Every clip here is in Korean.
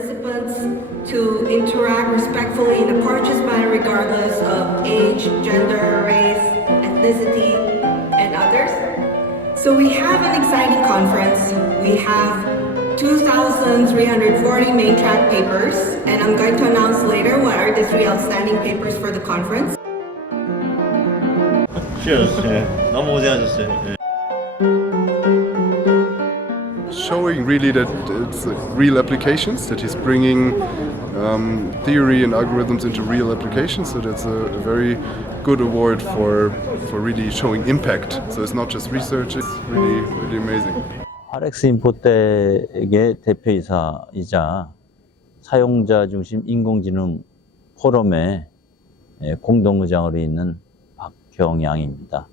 participants to interact respectfully in a purchase manner regardless of age, gender, race, ethnicity, and others. So we have an exciting conference. We have 2,340 main track papers, and I'm going to announce later what are the three outstanding papers for the conference. Cheers. 예. 너무 고생하셨어요. 예. showing really that it's uh, real applications, that he's bringing um, theory and algorithms into real applications. So that's a, a very good award for for really showing impact. So it's not just research; it's really really amazing. RX 인포텍의 대표이사이자 사용자 중심 인공지능 포럼의 예, 공동의장으로 있는 박경양입니다.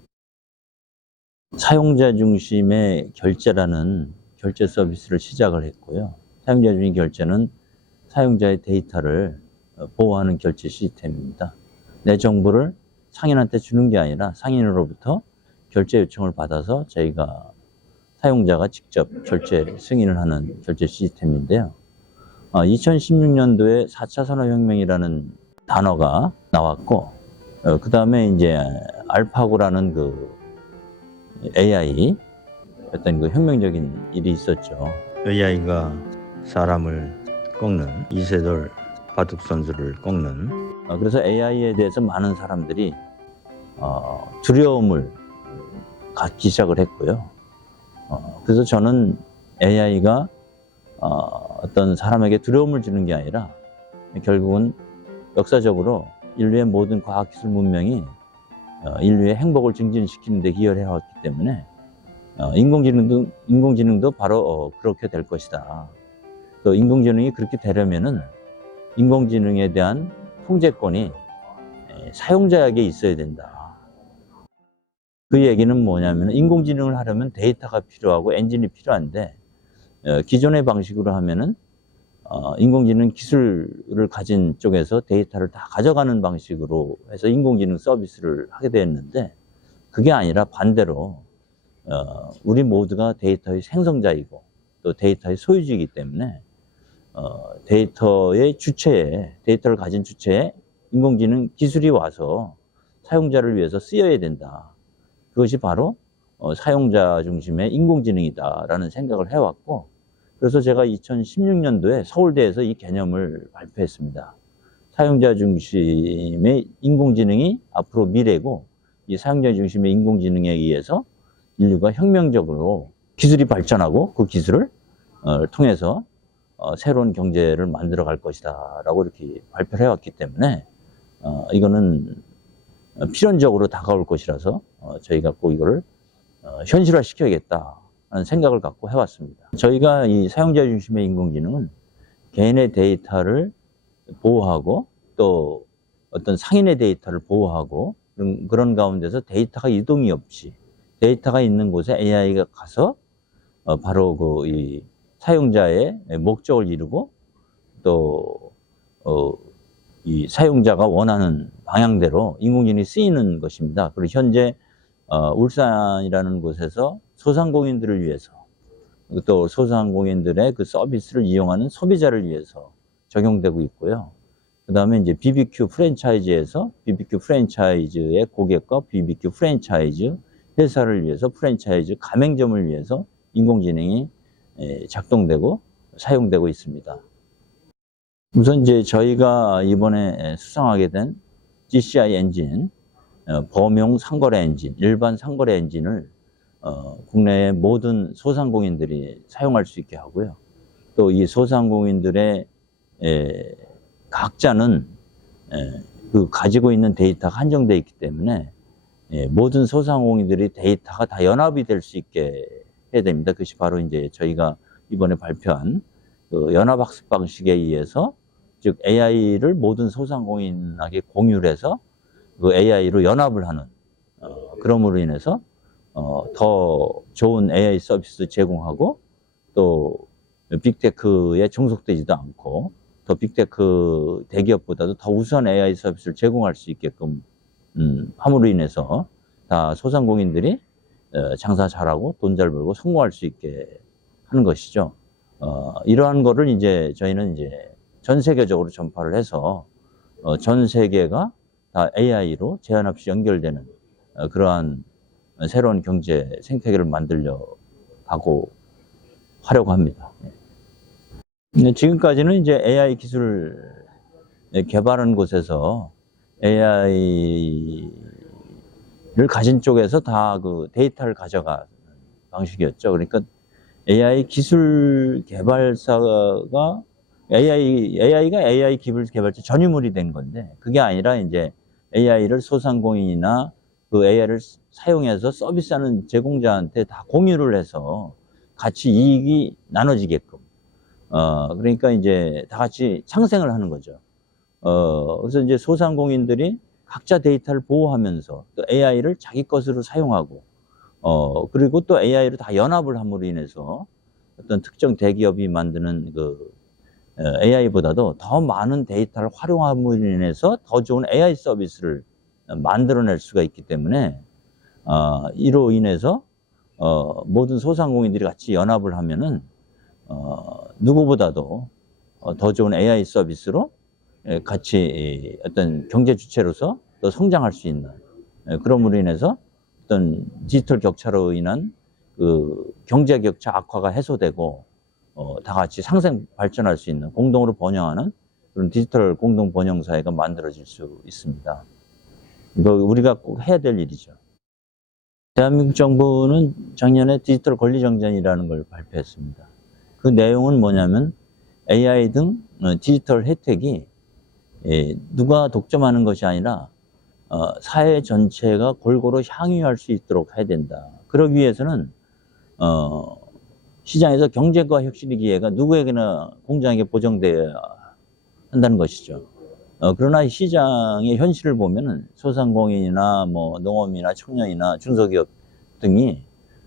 사용자 중심의 결제라는 결제 서비스를 시작을 했고요. 사용자 중심 결제는 사용자의 데이터를 어, 보호하는 결제 시스템입니다. 내 정보를 상인한테 주는 게 아니라 상인으로부터 결제 요청을 받아서 저희가 사용자가 직접 결제 승인을 하는 결제 시스템인데요. 2016년도에 4차 산업혁명이라는 단어가 나왔고, 그 다음에 이제 알파고라는 그 AI 어떤 그 혁명적인 일이 있었죠. AI가 사람을 꺾는 이세돌 바둑 선수를 꺾는. 어, 그래서 AI에 대해서 많은 사람들이 어, 두려움을 갖기 시작을 했고요. 어, 그래서 저는 AI가 어, 어떤 사람에게 두려움을 주는 게 아니라 결국은 역사적으로 인류의 모든 과학기술 문명이 어, 인류의 행복을 증진시키는 데 기여를 해왔기 때문에 어, 인공지능도, 인공지능도 바로 어, 그렇게 될 것이다. 또 인공지능이 그렇게 되려면은 인공지능에 대한 통제권이 에, 사용자에게 있어야 된다. 그 얘기는 뭐냐면 인공지능을 하려면 데이터가 필요하고 엔진이 필요한데 어, 기존의 방식으로 하면은 어, 인공지능 기술을 가진 쪽에서 데이터를 다 가져가는 방식으로 해서 인공지능 서비스를 하게 되었는데 그게 아니라 반대로 어, 우리 모두가 데이터의 생성자이고 또 데이터의 소유주이기 때문에 어, 데이터의 주체에 데이터를 가진 주체에 인공지능 기술이 와서 사용자를 위해서 쓰여야 된다. 그것이 바로 어, 사용자 중심의 인공지능이다라는 생각을 해왔고 그래서 제가 2016년도에 서울대에서 이 개념을 발표했습니다. 사용자 중심의 인공지능이 앞으로 미래고 이 사용자 중심의 인공지능에 의해서 인류가 혁명적으로 기술이 발전하고 그 기술을 어, 통해서 어, 새로운 경제를 만들어 갈 것이다 라고 이렇게 발표를 해왔기 때문에 어, 이거는 필연적으로 다가올 것이라서 어, 저희가 꼭 이거를 어, 현실화 시켜야겠다 하는 생각을 갖고 해왔습니다. 저희가 이 사용자 중심의 인공지능은 개인의 데이터를 보호하고 또 어떤 상인의 데이터를 보호하고 그런 가운데서 데이터가 이동이 없이 데이터가 있는 곳에 AI가 가서 어, 바로 그 이 사용자의 목적을 이루고 또 어, 이 사용자가 원하는 방향대로 인공지능이 쓰이는 것입니다. 그리고 현재 어, 울산이라는 곳에서 소상공인들을 위해서 또 소상공인들의 그 서비스를 이용하는 소비자를 위해서 적용되고 있고요. 그 다음에 이제 BBQ 프랜차이즈에서 BBQ 프랜차이즈의 고객과 BBQ 프랜차이즈 회사를 위해서 프랜차이즈 가맹점을 위해서 인공지능이 에, 작동되고 사용되고 있습니다. 우선 이제 저희가 이번에 수상하게 된 GCI 엔진, 어, 범용 상거래 엔진, 일반 상거래 엔진을 어, 국내의 모든 소상공인들이 사용할 수 있게 하고요. 또 이 소상공인들의 에, 각자는 에, 그 가지고 있는 데이터가 한정되어 있기 때문에 예, 모든 소상공인들이 데이터가 다 연합이 될 수 있게 해야 됩니다. 그것이 바로 이제 저희가 이번에 발표한 그 연합학습 방식에 의해서 즉 AI를 모든 소상공인에게 공유를 해서 그 AI로 연합을 하는 어, 그럼으로 인해서 어, 더 좋은 AI 서비스 제공하고 또 빅테크에 종속되지도 않고 더 빅테크 대기업보다도 더 우수한 AI 서비스를 제공할 수 있게끔 음, 함으로 인해서 다 소상공인들이 어, 장사 잘하고 돈 잘 벌고 성공할 수 있게 하는 것이죠. 어, 이러한 거를 이제 저희는 이제 전 세계적으로 전파를 해서 어, 전 세계가 다 AI로 제한 없이 연결되는 어, 그러한 새로운 경제 생태계를 만들려 가고 하려고 합니다. 예. 근데 지금까지는 이제 AI 기술 개발한 곳에서 AI를 가진 쪽에서 다 그 데이터를 가져가는 방식이었죠. 그러니까 AI 기술 개발사가 AI, AI가 AI 기술 개발자 전유물이 된 건데 그게 아니라 이제 AI를 소상공인이나 그 AI를 사용해서 서비스하는 제공자한테 다 공유를 해서 같이 이익이 나눠지게끔 어 그러니까 이제 다 같이 상생을 하는 거죠. 어 그래서 이제 소상공인들이 각자 데이터를 보호하면서 또 AI를 자기 것으로 사용하고 어 그리고 또 AI를 다 연합을 함으로 인해서 어떤 특정 대기업이 만드는 그 AI보다도 더 많은 데이터를 활용함으로 인해서 더 좋은 AI 서비스를 만들어낼 수가 있기 때문에 어, 이로 인해서 어, 모든 소상공인들이 같이 연합을 하면은 어, 누구보다도 어, 더 좋은 AI 서비스로 예, 같이 이 어떤 경제 주체로서 또 성장할 수 있는 예, 그럼으로 인해서 어떤 디지털 격차로 인한 그 경제 격차 악화가 해소되고 어, 다 같이 상생 발전할 수 있는 공동으로 번영하는 그런 디지털 공동 번영 사회가 만들어질 수 있습니다. 이거 우리가 꼭 해야 될 일이죠. 대한민국 정부는 작년에 디지털 권리 정전이라는 걸 발표했습니다. 그 내용은 뭐냐면 AI 등 어, 디지털 혜택이 예, 누가 독점하는 것이 아니라 어, 사회 전체가 골고루 향유할 수 있도록 해야 된다. 그러기 위해서는 어, 시장에서 경쟁과 혁신의 기회가 누구에게나 공정하게 보정되어야 한다는 것이죠. 어, 그러나 이 시장의 현실을 보면은 소상공인이나 뭐 농업이나 청년이나 중소기업 등이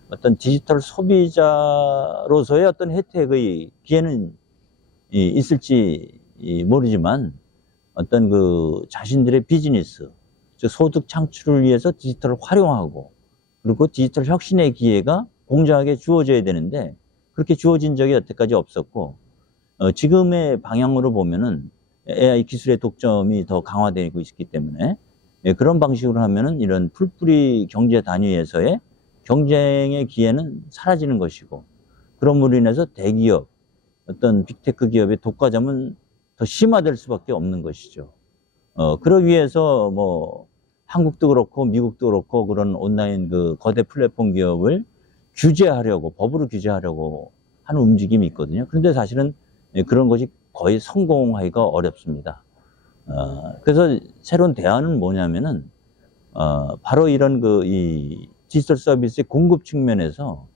어떤 디지털 소비자로서의 어떤 혜택의 기회는 이, 있을지 이, 모르지만 어떤 그 자신들의 비즈니스, 즉 소득 창출을 위해서 디지털을 활용하고 그리고 디지털 혁신의 기회가 공정하게 주어져야 되는데 그렇게 주어진 적이 여태까지 없었고 어, 지금의 방향으로 보면은 AI 기술의 독점이 더 강화되고 있기 때문에 예, 그런 방식으로 하면은 이런 풀뿌리 경제 단위에서의 경쟁의 기회는 사라지는 것이고 그럼으로 인해서 대기업 어떤 빅테크 기업의 독과점은 더 심화될 수밖에 없는 것이죠. 어, 그러기 위해서 뭐 한국도 그렇고 미국도 그렇고 그런 온라인 그 거대 플랫폼 기업을 규제하려고 법으로 규제하려고 하는 움직임이 있거든요. 그런데 사실은 예, 그런 것이 거의 성공하기가 어렵습니다. 어, 그래서 새로운 대안은 뭐냐면은 어, 바로 이런 그 이 디지털 서비스의 공급 측면에서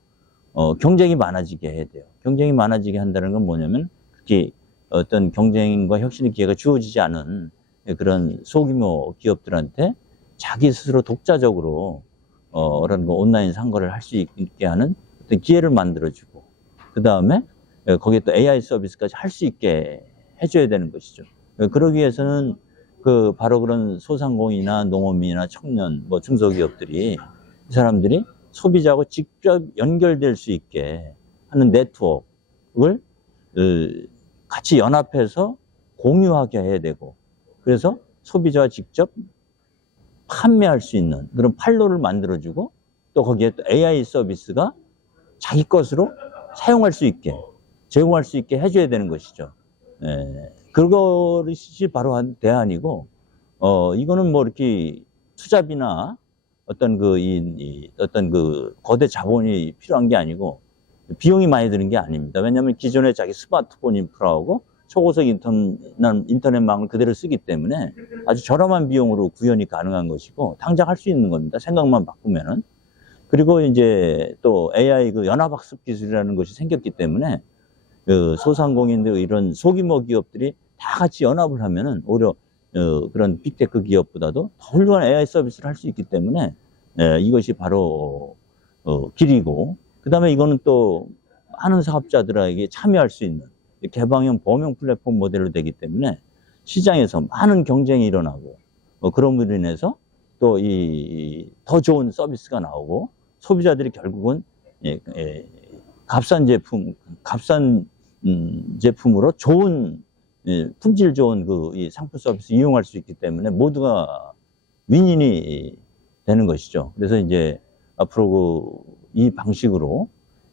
어, 경쟁이 많아지게 해야 돼요. 경쟁이 많아지게 한다는 건 뭐냐면 그게 어떤 경쟁과 혁신의 기회가 주어지지 않은 그런 소규모 기업들한테 자기 스스로 독자적으로 어, 그런 거 온라인 상거래를 할 수 있게 하는 어떤 기회를 만들어주고 그 다음에 거기에 또 AI 서비스까지 할 수 있게 해줘야 되는 것이죠. 그러기 위해서는 그 바로 그런 소상공인이나 농업인이나 청년, 뭐 중소기업들이 이 사람들이 소비자하고 직접 연결될 수 있게 하는 네트워크를 어, 같이 연합해서 공유하게 해야 되고 그래서 소비자와 직접 판매할 수 있는 그런 판로를 만들어주고 또 거기에 또 AI 서비스가 자기 것으로 사용할 수 있게 제공할 수 있게 해줘야 되는 것이죠. 예, 그것이 바로 한 대안이고 어 이거는 뭐 이렇게 투자비나 어떤 그, 이, 이 어떤 그 거대 자본이 필요한 게 아니고 비용이 많이 드는 게 아닙니다. 왜냐하면 기존에 자기 스마트폰 인프라하고 초고속 인터넷, 인터넷 망을 그대로 쓰기 때문에 아주 저렴한 비용으로 구현이 가능한 것이고 당장 할 수 있는 겁니다. 생각만 바꾸면은. 그리고 이제 또 AI 그 연합학습 기술이라는 것이 생겼기 때문에 그 소상공인들 이런 소규모 기업들이 다 같이 연합을 하면은 오히려 어, 그런 빅테크 기업보다도 더 훌륭한 AI 서비스를 할 수 있기 때문에 예, 이것이 바로 어, 길이고 그 다음에 이거는 또 많은 사업자들에게 참여할 수 있는 개방형 범용 플랫폼 모델로 되기 때문에 시장에서 많은 경쟁이 일어나고 어, 그런으로 인해서 또 이 더 좋은 서비스가 나오고 소비자들이 결국은 예, 예, 값싼 제품, 값싼 음, 제품으로 좋은 예, 품질 좋은 그 이 상품 서비스 이용할 수 있기 때문에 모두가 윈윈이 되는 것이죠. 그래서 이제 앞으로 그 이 방식으로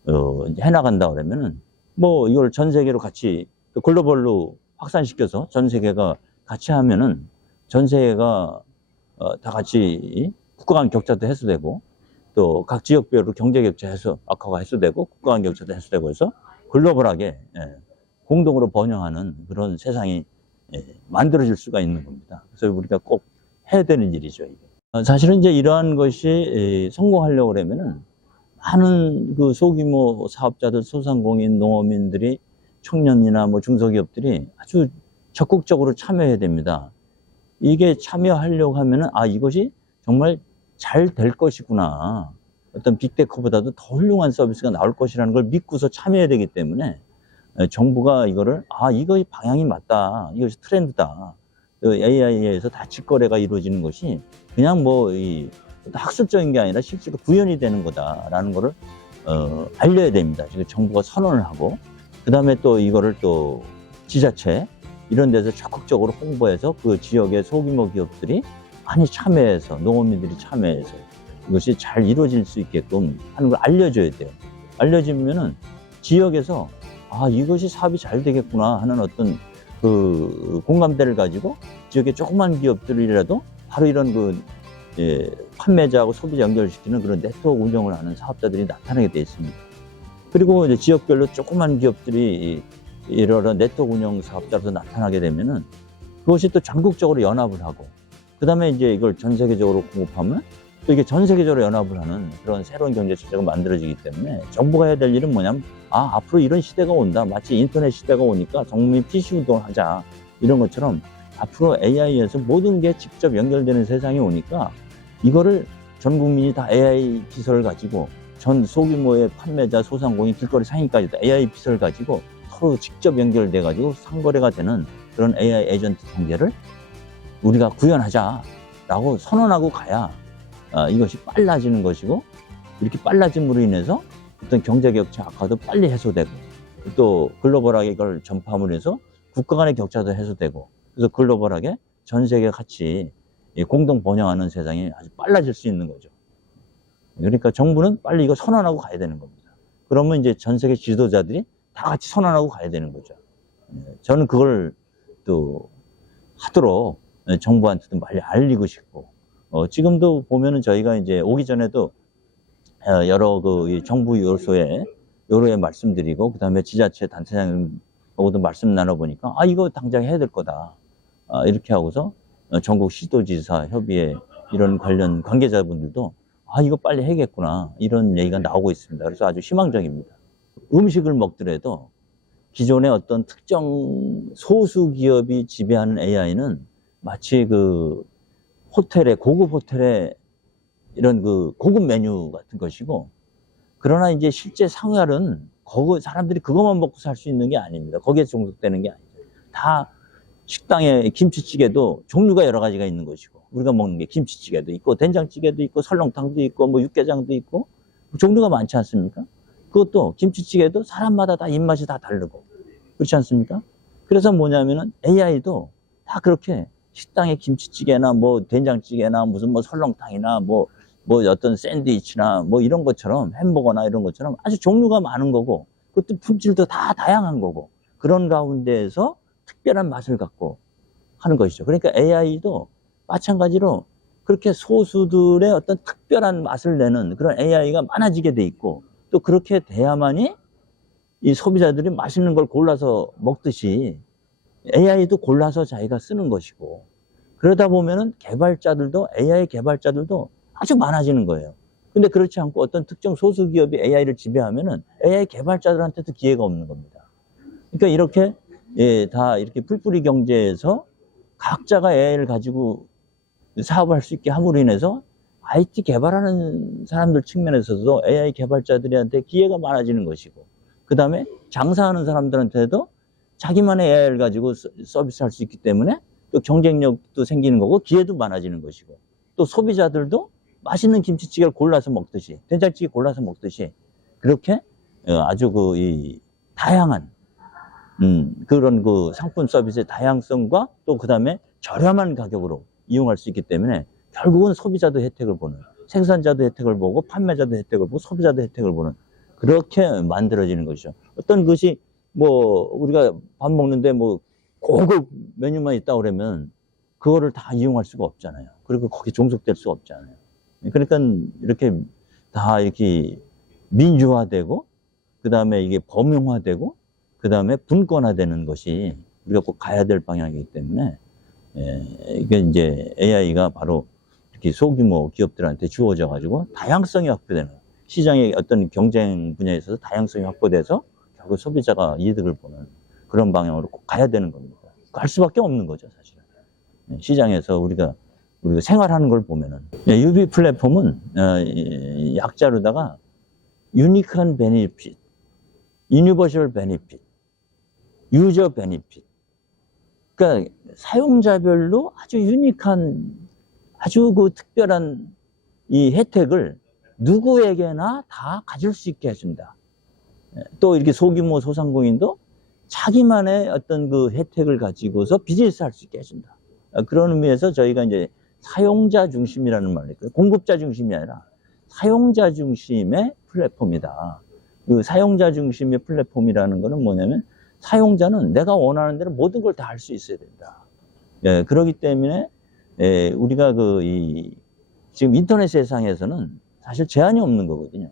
어, 해나간다 그러면은 뭐 이걸 전 세계로 같이 글로벌로 확산시켜서 전 세계가 같이 하면은 전 세계가 어, 다 같이 국가 간 격차도 해소되고 또 각 지역별로 경제 격차 해소 악화가 해소되고 국가 간 격차도 해소되고 해서 글로벌하게 예, 공동으로 번영하는 그런 세상이 예, 만들어질 수가 있는 겁니다. 그래서 우리가 꼭 해야 되는 일이죠. 이게. 어, 사실은 이제 이러한 것이 예, 성공하려고 그러면은 많은 그 소규모 사업자들, 소상공인, 농어민들이 청년이나 뭐 중소기업들이 아주 적극적으로 참여해야 됩니다. 이게 참여하려고 하면은 아 이것이 정말 잘 될 것이구나. 어떤 빅테크보다도 더 훌륭한 서비스가 나올 것이라는 걸 믿고서 참여해야 되기 때문에 에, 정부가 이거를 아 이거 방향이 맞다. 이것이 트렌드다. AI에서 다 직거래가 이루어지는 것이 그냥 뭐이 학술적인 게 아니라 실제로 구현이 되는 거다라는 거를 어, 알려야 됩니다. 지금 정부가 선언을 하고 그 다음에 또 이거를 또 지자체 이런 데서 적극적으로 홍보해서 그 지역의 소규모 기업들이 많이 참여해서 농업민들이 참여해서 이것이 잘 이루어질 수 있게끔 하는 걸 알려줘야 돼요. 알려지면은 지역에서 아 이것이 사업이 잘 되겠구나 하는 어떤 그 공감대를 가지고 지역의 조그만 기업들이라도 바로 이런 그 예, 판매자하고 소비자 연결시키는 그런 네트워크 운영을 하는 사업자들이 나타나게 되어 있습니다. 그리고 이제 지역별로 조그만 기업들이 이런 네트워크 운영 사업자로서 나타나게 되면은 그것이 또 전국적으로 연합을 하고 그 다음에 이제 이걸 전 세계적으로 공급하면 또 이게 전 세계적으로 연합을 하는 그런 새로운 경제 체제가 만들어지기 때문에 정부가 해야 될 일은 뭐냐면 아 앞으로 이런 시대가 온다 마치 인터넷 시대가 오니까 정민 PC 운동을 하자 이런 것처럼 앞으로 AI에서 모든 게 직접 연결되는 세상이 오니까 이거를 전 국민이 다 AI 비서를 가지고 전 소규모의 판매자 소상공인 길거리 상인까지 다 AI 비서를 가지고 서로 직접 연결돼 가지고 상거래가 되는 그런 AI 에이전트 경제를 우리가 구현하자라고 선언하고 가야 어, 이것이 빨라지는 것이고 이렇게 빨라짐으로 인해서 어떤 경제 격차 악화도 빨리 해소되고 또 글로벌하게 이걸 전파함으로 해서 국가 간의 격차도 해소되고 그래서 글로벌하게 전 세계 같이 이 공동 번영하는 세상이 아주 빨라질 수 있는 거죠. 그러니까 정부는 빨리 이거 선언하고 가야 되는 겁니다. 그러면 이제 전 세계 지도자들이 다 같이 선언하고 가야 되는 거죠. 예, 저는 그걸 또 하도록 예, 정부한테도 빨리 알리고 싶고, 어, 지금도 보면은 저희가 이제 오기 전에도 어, 여러 그이 정부 요소에 요로에 말씀드리고, 그 다음에 지자체 단체장하고도 말씀 나눠보니까, 아, 이거 당장 해야 될 거다. 아, 이렇게 하고서 어, 전국 시도지사 협의회 이런 관련 관계자분들도 아 이거 빨리 해야겠구나 이런 얘기가 나오고 있습니다. 그래서 아주 희망적입니다. 음식을 먹더라도 기존의 어떤 특정 소수 기업이 지배하는 AI는 마치 그 호텔의 고급 호텔의 이런 그 고급 메뉴 같은 것이고 그러나 이제 실제 생활은 거기 사람들이 그것만 먹고 살 수 있는 게 아닙니다. 거기에 종속되는 게 아니죠. 다 식당에 김치찌개도 종류가 여러 가지가 있는 것이고 우리가 먹는 게 김치찌개도 있고 된장찌개도 있고 설렁탕도 있고 뭐 육개장도 있고 종류가 많지 않습니까? 그것도 김치찌개도 사람마다 다 입맛이 다 다르고 그렇지 않습니까? 그래서 뭐냐면은 AI도 다 그렇게 식당에 김치찌개나 뭐 된장찌개나 무슨 뭐 설렁탕이나 뭐뭐 어떤 샌드위치나 뭐 이런 것처럼 햄버거나 이런 것처럼 아주 종류가 많은 거고 그것도 품질도 다 다양한 거고 그런 가운데에서 특별한 맛을 갖고 하는 것이죠. 그러니까 AI도 마찬가지로 그렇게 소수들의 어떤 특별한 맛을 내는 그런 AI가 많아지게 돼 있고 또 그렇게 돼야만이 이 소비자들이 맛있는 걸 골라서 먹듯이 AI도 골라서 자기가 쓰는 것이고 그러다 보면은 개발자들도 AI 개발자들도 아주 많아지는 거예요. 근데 그렇지 않고 어떤 특정 소수 기업이 AI를 지배하면은 AI 개발자들한테도 기회가 없는 겁니다. 그러니까 이렇게 예, 다 이렇게 풀뿌리 경제에서 각자가 AI를 가지고 사업을 할수 있게 함으로 인해서 IT 개발하는 사람들 측면에서도 AI 개발자들한테 기회가 많아지는 것이고, 그 다음에 장사하는 사람들한테도 자기만의 AI를 가지고 서- 서비스 할 수 있기 때문에 또 경쟁력도 생기는 거고, 기회도 많아지는 것이고, 또 소비자들도 맛있는 김치찌개를 골라서 먹듯이, 된장찌개 골라서 먹듯이, 그렇게 어, 아주 그, 이, 다양한 음, 그런 그 상품 서비스의 다양성과 또 그 다음에 저렴한 가격으로 이용할 수 있기 때문에 결국은 소비자도 혜택을 보는 생산자도 혜택을 보고 판매자도 혜택을 보고 소비자도 혜택을 보는 그렇게 만들어지는 것이죠. 어떤 것이 뭐 우리가 밥 먹는데 뭐 고급 메뉴만 있다 그러면 그거를 다 이용할 수가 없잖아요. 그리고 거기 종속될 수가 없잖아요. 그러니까 이렇게 다 이렇게 민주화되고 그 다음에 이게 범용화되고 그 다음에 분권화되는 것이 우리가 꼭 가야 될 방향이기 때문에 예, 이게 이제 AI가 바로 이렇게 소규모 기업들한테 주어져 가지고 다양성이 확보되는 시장의 어떤 경쟁 분야에 있어서 다양성이 확보돼서 결국 소비자가 이득을 보는 그런 방향으로 꼭 가야 되는 겁니다. 갈 수밖에 없는 거죠, 사실은. 예, 시장에서 우리가 우리가 생활하는 걸 보면은 예, UB 플랫폼은 어, 이 약자로다가 유니크한 베니핏, 유니버셜 베니핏, 유저 베니핏. 그러니까 사용자별로 아주 유니크한 아주 그 특별한 이 혜택을 누구에게나 다 가질 수 있게 해준다. 예, 또 이렇게 소규모 소상공인도 자기만의 어떤 그 혜택을 가지고서 비즈니스 할 수 있게 해준다. 어, 그런 의미에서 저희가 이제 사용자 중심이라는 말을 했거든요. 공급자 중심이 아니라 사용자 중심의 플랫폼이다. 그 사용자 중심의 플랫폼이라는 거는 뭐냐면 사용자는 내가 원하는 대로 모든 걸 다 할 수 있어야 된다. 예, 그렇기 때문에 예, 우리가 그 이 지금 인터넷 세상에서는 사실 제한이 없는 거거든요.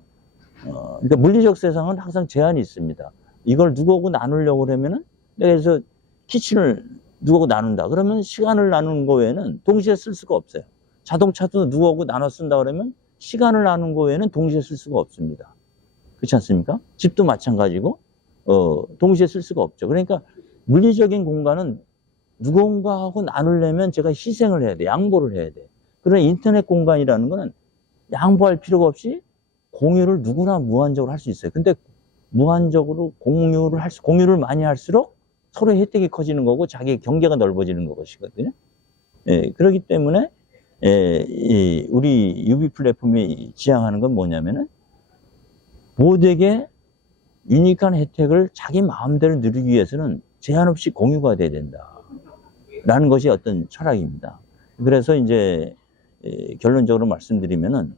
어, 그러니까 물리적 세상은 항상 제한이 있습니다. 이걸 누구하고 나누려고 그러면은 그래서 키친을 누구하고 나눈다. 그러면 시간을 나누는 거 외에는 동시에 쓸 수가 없어요. 자동차도 누구하고 나눠 쓴다 그러면 시간을 나눈 거 외에는 동시에 쓸 수가 없습니다. 그렇지 않습니까? 집도 마찬가지고 어, 동시에 쓸 수가 없죠. 그러니까 물리적인 공간은 누군가하고 나누려면 제가 희생을 해야 돼. 양보를 해야 돼. 그러나 인터넷 공간이라는 거는 양보할 필요가 없이 공유를 누구나 무한적으로 할 수 있어요. 근데 무한적으로 공유를 할 수, 공유를 많이 할수록 서로의 혜택이 커지는 거고 자기 경계가 넓어지는 것이거든요. 예, 그렇기 때문에 예, 이 우리 유비 플랫폼이 지향하는 건 뭐냐면은 모두에게 유니크한 혜택을 자기 마음대로 누리기 위해서는 제한 없이 공유가 돼야 된다. 라는 것이 어떤 철학입니다. 그래서 이제 예, 결론적으로 말씀드리면은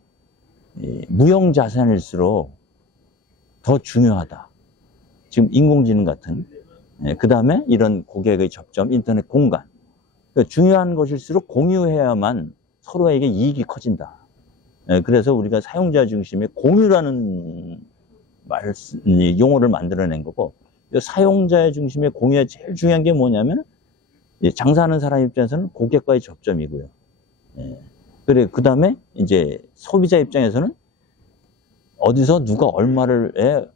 이 무형 자산일수록 더 중요하다. 지금 인공지능 같은 그 다음에 이런 고객의 접점, 인터넷 공간. 그러니까 중요한 것일수록 공유해야만 서로에게 이익이 커진다. 예, 그래서 우리가 사용자 중심의 공유라는 말, 이 용어를 만들어낸 거고, 이 사용자의 중심의 공유의 제일 중요한 게 뭐냐면, 이 장사하는 사람 입장에서는 고객과의 접점이고요. 예. 그래, 그 다음에 이제 소비자 입장에서는 어디서 누가 얼마를, 에,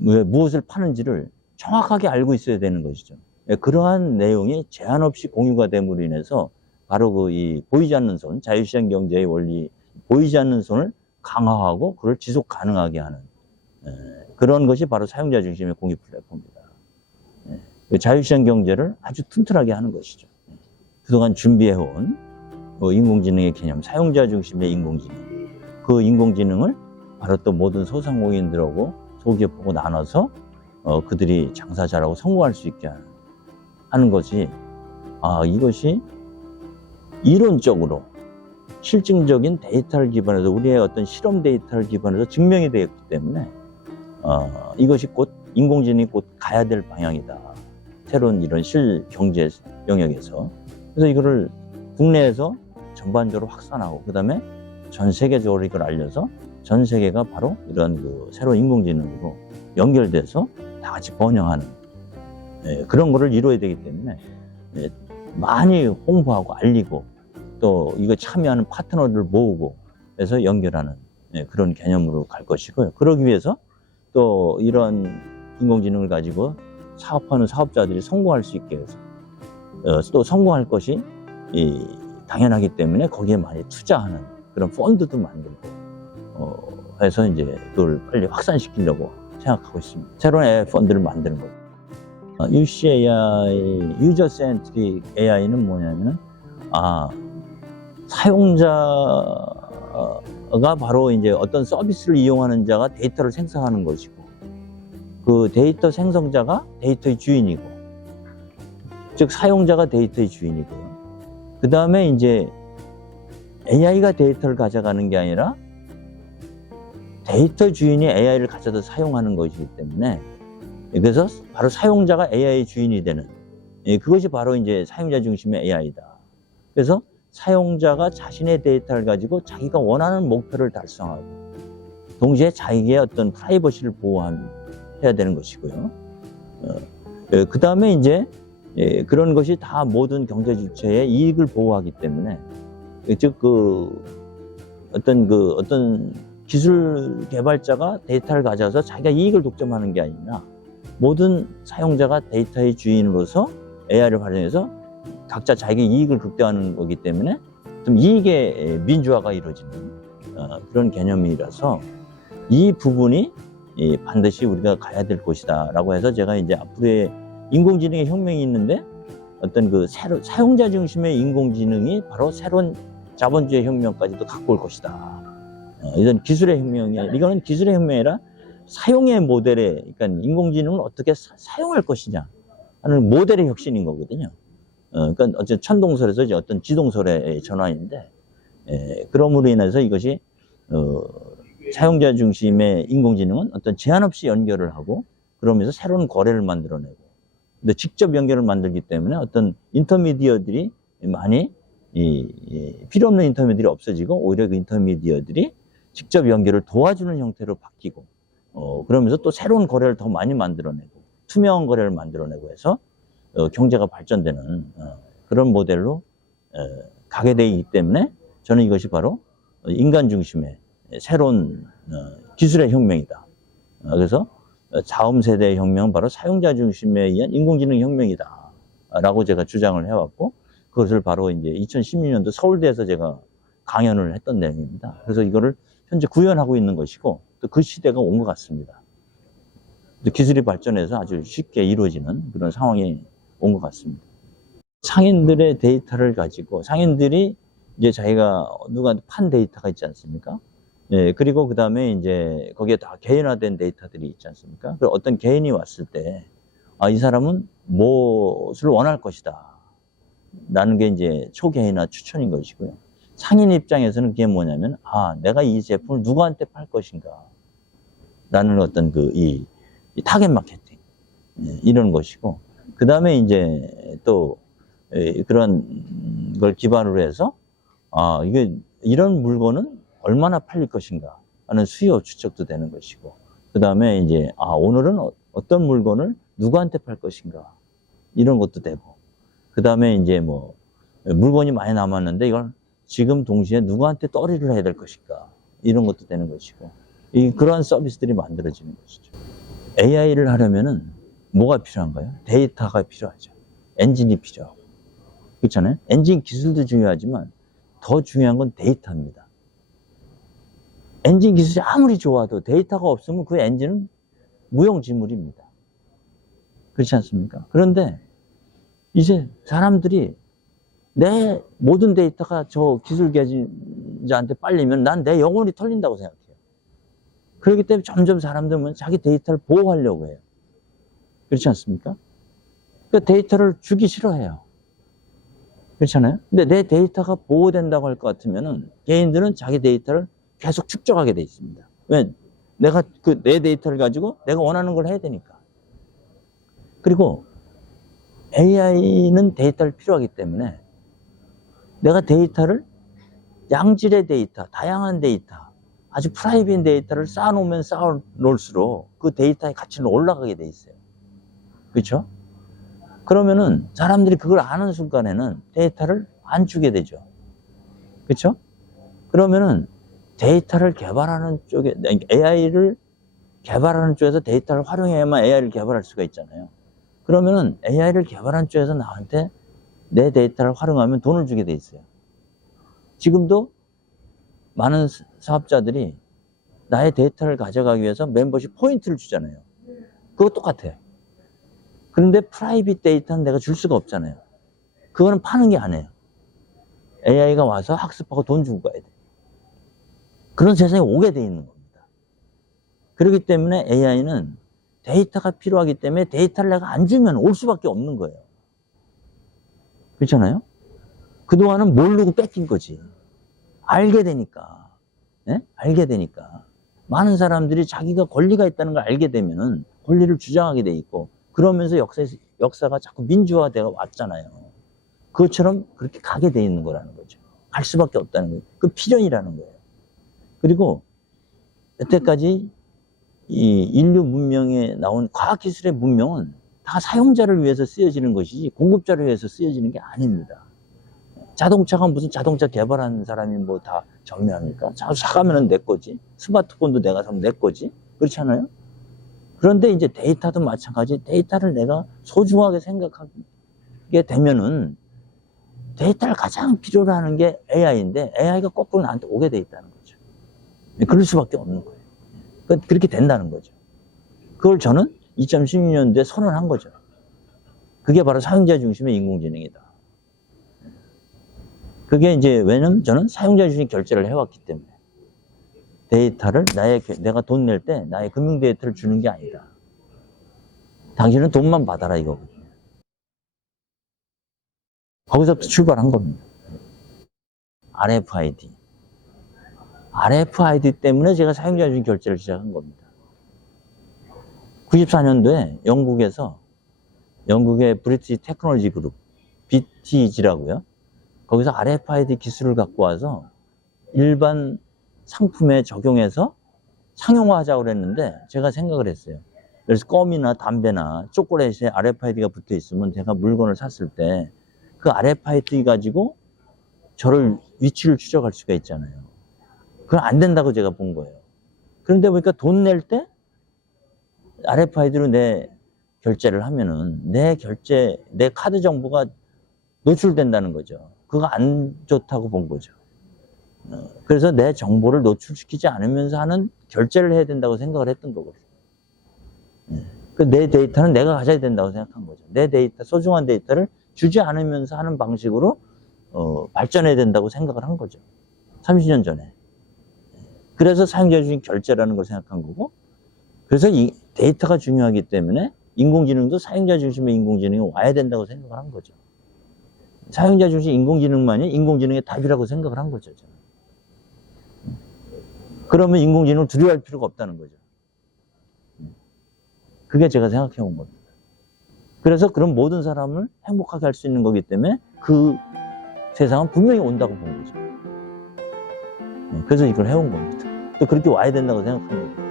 왜 무엇을 파는지를 정확하게 알고 있어야 되는 것이죠. 예, 그러한 내용이 제한 없이 공유가 됨으로 인해서 바로 그 이 보이지 않는 손, 자유시장 경제의 원리, 보이지 않는 손을 강화하고 그걸 지속 가능하게 하는 예, 그런 것이 바로 사용자 중심의 공유 플랫폼입니다. 예, 그 자유시장 경제를 아주 튼튼하게 하는 것이죠. 예, 그동안 준비해온 그 인공지능의 개념, 사용자 중심의 인공지능, 그 인공지능을 바로 또 모든 소상공인들하고 소기업하고 나눠서 어, 그들이 장사 잘하고 성공할 수 있게 하는 것이 아 이것이 이론적으로 실증적인 데이터를 기반해서 우리의 어떤 실험 데이터를 기반해서 증명이 되었기 때문에 어, 이것이 곧 인공지능이 곧 가야 될 방향이다. 새로운 이런 실 경제 영역에서 그래서 이거를 국내에서 전반적으로 확산하고 그다음에 전 세계적으로 이걸 알려서 전 세계가 바로 이런 그 새로운 인공지능으로 연결돼서 다 같이 번영하는 예, 그런 거를 이루어야 되기 때문에 예, 많이 홍보하고 알리고 또 이거 참여하는 파트너들을 모으고 해서 연결하는 예, 그런 개념으로 갈 것이고요. 그러기 위해서 또 이런 인공지능을 가지고 사업하는 사업자들이 성공할 수 있게 해서 어, 또 성공할 것이 이, 당연하기 때문에 거기에 많이 투자하는 그런 펀드도 만들고 어, 해서 이제 그걸 빨리 확산시키려고 생각하고 있습니다. 새로운 펀드를 만드는 거죠. 어, UCAI, 유저 센트릭 AI는 뭐냐면, 아, 사용자 가 바로 이제 어떤 서비스를 이용하는 자가 데이터를 생성하는 것이고, 그 데이터 생성자가 데이터의 주인이고, 즉 사용자가 데이터의 주인이고요. 그 다음에 이제 AI가 데이터를 가져가는 게 아니라 데이터 주인이 AI를 가져다 사용하는 것이기 때문에 그래서 바로 사용자가 AI의 주인이 되는 예, 그것이 바로 이제 사용자 중심의 AI다. 그래서 사용자가 자신의 데이터를 가지고 자기가 원하는 목표를 달성하고 동시에 자기의 어떤 프라이버시를 보호해야 되는 것이고요. 그 다음에 이제 예, 그런 것이 다 모든 경제 주체의 이익을 보호하기 때문에 즉 그 어떤 그 어떤 기술 개발자가 데이터를 가져와서 자기가 이익을 독점하는 게 아니라 모든 사용자가 데이터의 주인으로서 AI를 활용해서 각자 자기 이익을 극대화하는 거기 때문에 좀 이익의 민주화가 이루어지는 어, 그런 개념이라서 이 부분이 이 반드시 우리가 가야 될 곳이다라고 해서 제가 이제 앞으로의 인공지능의 혁명이 있는데 어떤 그 새로 사용자 중심의 인공지능이 바로 새로운 자본주의 혁명까지도 갖고 올 것이다. 어, 이건 기술의 혁명이 이거는 기술의 혁명이라 사용의 모델에 그러니까 인공지능을 어떻게 사, 용할 것이냐 하는 모델의 혁신인 거거든요. 어, 그러니까 어쨌든 천동설에서 이제 어떤 지동설의 전환인데 에, 그럼으로 인해서 이것이 어, 사용자 중심의 인공지능은 어떤 제한 없이 연결을 하고 그러면서 새로운 거래를 만들어내고 근데 직접 연결을 만들기 때문에 어떤 인터미디어들이 많이 이, 이 필요 없는 인터미디어들이 없어지고 오히려 그 인터미디어들이 직접 연결을 도와주는 형태로 바뀌고 어, 그러면서 또 새로운 거래를 더 많이 만들어내고 투명한 거래를 만들어내고 해서 어, 경제가 발전되는 어, 그런 모델로 어, 가게 되기 때문에 저는 이것이 바로 인간 중심의 새로운 어, 기술의 혁명이다. 어, 그래서 다음 세대의 혁명은 바로 사용자 중심에 의한 인공지능 혁명이다. 라고 제가 주장을 해왔고, 그것을 바로 이제 2016년도 서울대에서 제가 강연을 했던 내용입니다. 그래서 이거를 현재 구현하고 있는 것이고, 또 그 시대가 온 것 같습니다. 기술이 발전해서 아주 쉽게 이루어지는 그런 상황이 온 것 같습니다. 상인들의 데이터를 가지고 상인들이 이제 자기가 누구한테 판 데이터가 있지 않습니까? 예, 그리고 그 다음에 이제 거기에 다 개인화된 데이터들이 있지 않습니까? 그 어떤 개인이 왔을 때, 아, 이 사람은 무엇을 원할 것이다. 라는 게 이제 초개인화 추천인 것이고요. 상인 입장에서는 그게 뭐냐면, 아, 내가 이 제품을 누구한테 팔 것인가. 라는 어떤 그, 이, 이 타겟 마케팅. 예, 이런 것이고, 그 다음에 이제 또, 예, 그런 걸 기반으로 해서, 아, 이게, 이런 물건은 얼마나 팔릴 것인가 하는 수요 추적도 되는 것이고 그 다음에 이제 아 오늘은 어, 어떤 물건을 누구한테 팔 것인가 이런 것도 되고 그 다음에 이제 뭐 물건이 많이 남았는데 이걸 지금 동시에 누구한테 떨이를 해야 될 것인가 이런 것도 되는 것이고 이 그러한 서비스들이 만들어지는 것이죠. AI를 하려면은 뭐가 필요한가요? 데이터가 필요하죠 엔진이 필요하고 그렇잖아요 엔진 기술도 중요하지만 더 중요한 건 데이터입니다 엔진 기술이 아무리 좋아도 데이터가 없으면 그 엔진은 무용지물입니다. 그렇지 않습니까? 그런데 이제 사람들이 내 모든 데이터가 저 기술 계진자한테 빨리면 난 내 영혼이 털린다고 생각해요. 그렇기 때문에 점점 사람들은 자기 데이터를 보호하려고 해요. 그렇지 않습니까? 그 데이터를 주기 싫어해요. 그렇잖아요? 근데 내 데이터가 보호된다고 할 것 같으면은 개인들은 자기 데이터를 계속 축적하게 돼 있습니다. 왜? 내가 그 내 데이터를 가지고 내가 원하는 걸 해야 되니까. 그리고 AI는 데이터를 필요하기 때문에 내가 데이터를 양질의 데이터, 다양한 데이터, 아주 프라이빗 데이터를 쌓아놓으면 쌓아놓을수록 그 데이터의 가치는 올라가게 돼 있어요. 그렇죠? 그러면은 사람들이 그걸 아는 순간에는 데이터를 안 주게 되죠. 그렇죠? 그러면은 데이터를 개발하는 쪽에 AI를 개발하는 쪽에서 데이터를 활용해야만 AI를 개발할 수가 있잖아요. 그러면은 AI를 개발한 쪽에서 나한테 내 데이터를 활용하면 돈을 주게 돼 있어요. 지금도 많은 사업자들이 나의 데이터를 가져가기 위해서 멤버십 포인트를 주잖아요. 그거 똑같아요. 그런데 프라이빗 데이터는 내가 줄 수가 없잖아요. 그거는 파는 게 아니에요. AI가 와서 학습하고 돈 주고 가야 돼. 그런 세상에 오게 돼 있는 겁니다. 그렇기 때문에 AI는 데이터가 필요하기 때문에 데이터를 내가 안 주면 올 수밖에 없는 거예요. 그렇잖아요? 그동안은 모르고 뺏긴 거지. 알게 되니까. 예? 알게 되니까. 많은 사람들이 자기가 권리가 있다는 걸 알게 되면은 권리를 주장하게 돼 있고 그러면서 역사, 역사가 자꾸 민주화되어 왔잖아요. 그것처럼 그렇게 가게 돼 있는 거라는 거죠. 갈 수밖에 없다는 거예요. 그 필연이라는 거예요. 그리고 여태까지 이 인류 문명에 나온 과학기술의 문명은 다 사용자를 위해서 쓰여지는 것이지 공급자를 위해서 쓰여지는 게 아닙니다. 자동차가 무슨 자동차 개발하는 사람이 뭐 다 정리합니까? 자, 사가면 은 내 거지. 스마트폰도 내가 사면 내 거지. 그렇지 않아요? 그런데 이제 데이터도 마찬가지. 데이터를 내가 소중하게 생각하게 되면은 데이터를 가장 필요로 하는 게 AI인데 AI가 거꾸로 나한테 오게 돼 있다는 거죠. 그럴 수밖에 없는 거예요. 그- 그렇게 된다는 거죠. 그걸 저는 2016년도에 선언한 거죠. 그게 바로 사용자 중심의 인공지능이다. 그게 이제 왜냐면 저는 사용자 중심 결제를 해왔기 때문에 데이터를 나의 겨- 내가 돈 낼 때 나의 금융 데이터를 주는 게 아니다. 당신은 돈만 받아라 이거거든요. 거기서부터 출발한 겁니다. RFID. RFID 때문에 제가 사용자 중심 결제를 시작한 겁니다. 94년도에 영국에서 영국의 브리티시 테크놀로지 그룹 BTG라고요. 거기서 RFID 기술을 갖고 와서 일반 상품에 적용해서 상용화하자고 그랬는데 제가 생각을 했어요. 그래서 껌이나 담배나 초콜릿에 RFID가 붙어 있으면 제가 물건을 샀을 때 그 RFID 가지고 저를 위치를 추적할 수가 있잖아요. 그건 안 된다고 제가 본 거예요. 그런데 보니까 돈 낼 때 RFID로 내 결제를 하면은 내 결제, 내 카드 정보가 노출된다는 거죠. 그거 안 좋다고 본 거죠. 어, 그래서 내 정보를 노출시키지 않으면서 하는 결제를 해야 된다고 생각을 했던 거거든요. 그 내 데이터는 내가 가져야 된다고 생각한 거죠. 내 데이터, 소중한 데이터를 주지 않으면서 하는 방식으로 어, 발전해야 된다고 생각을 한 거죠. 30년 전에. 그래서 사용자 중심 결제라는 걸 생각한 거고, 그래서 이 데이터가 중요하기 때문에 인공지능도 사용자 중심의 인공지능이 와야 된다고 생각을 한 거죠. 사용자 중심 인공지능만이 인공지능의 답이라고 생각을 한 거죠. 저는. 그러면 인공지능을 두려워할 필요가 없다는 거죠. 그게 제가 생각해 온 겁니다. 그래서 그런 모든 사람을 행복하게 할 수 있는 거기 때문에 그 세상은 분명히 온다고 본 거죠. 네, 그래서 이걸 해온 겁니다. 또 그렇게 와야 된다고 생각한 거죠.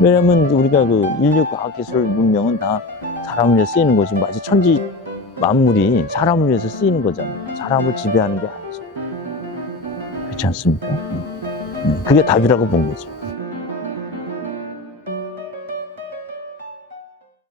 왜냐면 우리가 그 인류 과학 기술 문명은 다 사람을 위해 쓰이는 것이 마치 천지 만물이 사람을 위해서 쓰이는 거잖아요. 사람을 지배하는 게 아니죠. 그렇지 않습니까? 그게 답이라고 본 거죠.